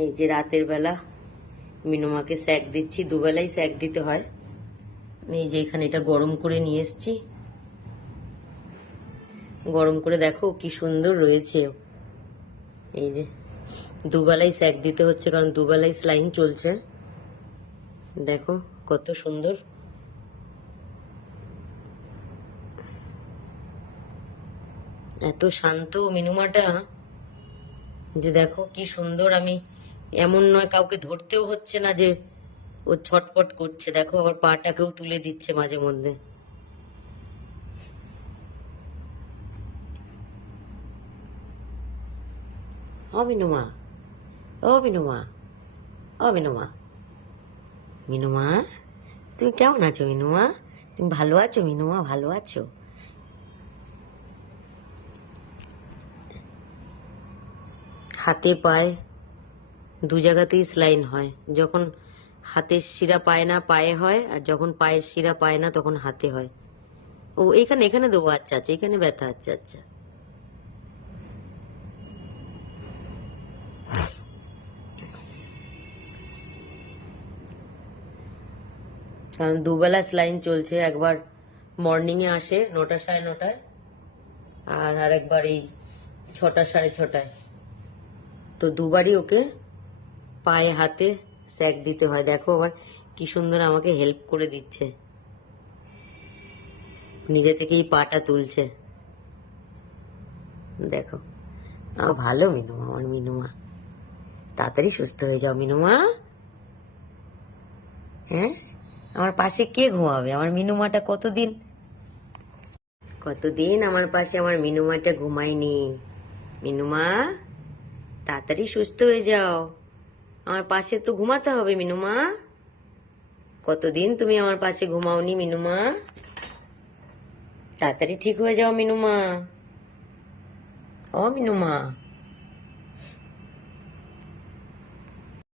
এই যে রাতের বেলা মিনুমাকে স্যাক দিচ্ছি, দুবেলাই স্যাক দিতে হয়। এই যে এখানে এটা গরম করে নিয়ে এসছি, গরম করে দেখো কি সুন্দর রয়েছে। এই যে দুবেলাই স্যাক দিতে হচ্ছে, কারণ দুবেলাই স্লাইন চলছে। দেখো কত সুন্দর। এত শান্ত মিনুমাটা যে দেখো কি সুন্দর। আমি এমন নয়, কাউকে ধরতেও হচ্ছে না যে ও ছটফট করছে। দেখো আবার পাটাকেও তুলে দিচ্ছে মাঝে মধ্যে। ও মিনুমা, ও মিনুমা, ও মিনুমা, মিনুমা তুমি কেমন আছো মিনুমা? তুমি ভালো আছো মিনুমা? ভালো আছো? হাতে পায়ে দু জায়গাতেই স্লাইন হয়। যখন হাতের শিরা পায় না পায়ে হয়, আর যখন পায়ের শিরা পায় না তখন হাতে হয়। ও এখানে এখানে দেবো, আচ্ছা আচ্ছা, এখানে ব্যথা, আচ্ছা আচ্ছা। কারণ দুবেলা স্লাইন চলছে, একবার মর্নিংয়ে আসে 9টা সাড়ে 9টায়, আর আরেকবার এই 6টা সাড়ে 6টায়। তো দুবারই ওকে পায়ে হাতে স্যাক দিতে হয়। দেখো আবার কি সুন্দর আমাকে হেল্প করে দিচ্ছে, নিজে থেকেই পাটা তুলছে। দেখো ভালো মিনুমা, আমার মিনুমা। তাড়াতাড়ি সুস্থ হয়ে যাও মিনুমা। হ্যাঁ, আমার পাশে কে ঘুমাবে? আমার মিনুমাটা কতদিন কতদিন আমার পাশে আমার মিনুমাটা ঘুমায়নি। মিনুমা তাড়াতাড়ি সুস্থ হয়ে যাও, আমার পাশে তো ঘুমাতে হবে মিনুমা। কতদিন তুমি আমার পাশে ঘুমাওনি মিনুমা? তাড়াতাড়ি ঠিক হয়ে যাও মিনুমা, ও মিনুমা।